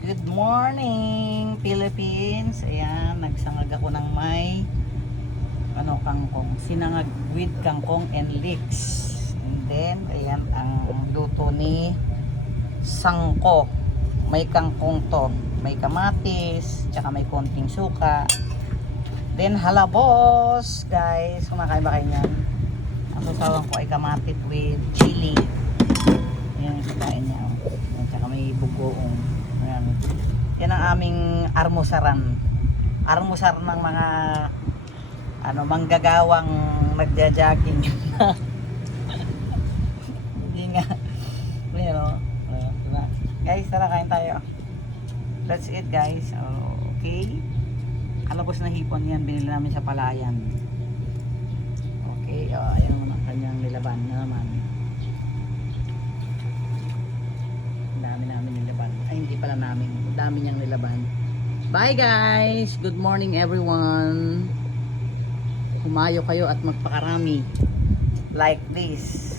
Good morning, Philippines. Ayan, nagsangag ako ng may kangkong. Sinangag with kangkong and leeks. And then, ayan ang luto ni Sangko. May kangkong to. May kamatis, tsaka may konting suka. Then, halabos, guys. Kumakain ba kayo niyan? Ang sasawang ko ay kamatis with chili. Ayan, kikain niya. Ayan, tsaka may bugoong. Ayan. Yan ang aming armusaran. Armusar ng mga manggagawang nagja-jogging. Hindi nga. Guys, tara kain tayo. That's it, guys. Okay. Kalabos na hipon yan. Binili namin sa Palayan. Okay. Ayan naman ang kanyang nilaban na naman. Dami namin nilaban. Ay, hindi pala namin. Dami niyang nilaban. Bye, guys! Good morning, everyone! Humayo kayo at magpakarami. Like this.